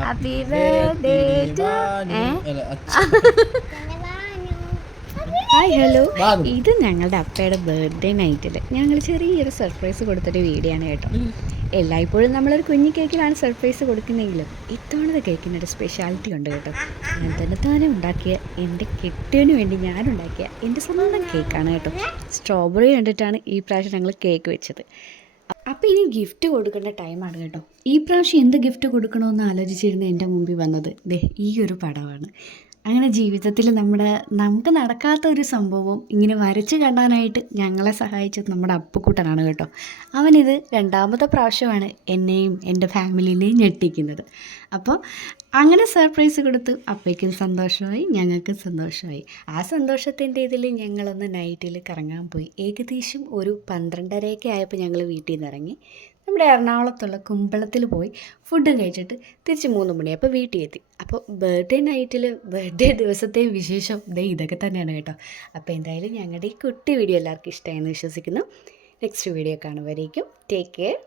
Happy birthday to hi hello. ഇത് ഞങ്ങളുടെ അപ്പയുടെ birthday നൈറ്റിൽ ഞങ്ങൾ ചെറിയൊരു സർപ്രൈസ് കൊടുത്തൊരു വീഡിയോ ആണ് കേട്ടോ. എല്ലായ്പ്പോഴും നമ്മളൊരു കുഞ്ഞു കേക്കിലാണ് സർപ്രൈസ് കൊടുക്കുന്നെങ്കിലും ഇത്തവണത്തെ കേക്കിനൊരു സ്പെഷ്യാലിറ്റി ഉണ്ട് കേട്ടോ. ഞാൻ തന്നെ ഉണ്ടാക്കിയ എൻ്റെ കെട്ടിയതിന് വേണ്ടി ഞാനുണ്ടാക്കിയ എൻ്റെ സ്വന്തം കേക്കാണ് കേട്ടോ. സ്ട്രോബെറി കണ്ടിട്ടാണ് ഈ പ്രാവശ്യം ഞങ്ങൾ കേക്ക് വെച്ചത്. അപ്പോൾ ഇനി ഗിഫ്റ്റ് കൊടുക്കേണ്ട ടൈമാണ് കേട്ടോ. ഈ പ്രാവശ്യം എന്ത് ഗിഫ്റ്റ് കൊടുക്കണമെന്ന് ആലോചിച്ചിരുന്ന എൻ്റെ മുമ്പിൽ വന്നത് ഈ ഒരു പടമാണ്. അങ്ങനെ ജീവിതത്തിൽ നമുക്ക് നടക്കാത്ത ഒരു സംഭവം ഇങ്ങനെ വരച്ച് കാണാനായിട്ട് ഞങ്ങളെ സഹായിച്ചത് നമ്മുടെ അപ്പുക്കുട്ടനാണ് കേട്ടോ. അവനിത് രണ്ടാമത്തെ പ്രാവശ്യമാണ് എന്നെയും എൻ്റെ ഫാമിലിനെയും ഞെട്ടിക്കുന്നത്. അപ്പോൾ അങ്ങനെ സർപ്രൈസ് കൊടുത്തു. അപ്പയ്ക്കും സന്തോഷമായി, ഞങ്ങൾക്കും സന്തോഷമായി. ആ സന്തോഷത്തിൻ്റെ ഇതിൽ ഞങ്ങളൊന്ന് നൈറ്റിൽ കറങ്ങാൻ പോയി. ഏകദേശം ഒരു 12:30 ആയപ്പോൾ ഞങ്ങൾ വീട്ടിൽ നിന്ന് ഇറങ്ങി. നമ്മുടെ എറണാകുളത്തുള്ള കുമ്പളത്തിൽ പോയി ഫുഡും കഴിച്ചിട്ട് തിരിച്ച് 3 മണിയായപ്പോൾ വീട്ടിൽ എത്തി. അപ്പോൾ ബർത്ത്ഡേ ദിവസത്തെ വിശേഷം ഇതൊക്കെ തന്നെയാണ് കേട്ടോ. അപ്പോൾ എന്തായാലും ഞങ്ങളുടെ ഈ കുട്ടി വീഡിയോ എല്ലാവർക്കും ഇഷ്ടമായെന്ന് വിശ്വസിക്കുന്നു. നെക്സ്റ്റ് വീഡിയോ കാണുമ്പോഴേക്കും ടേക്ക് കെയർ.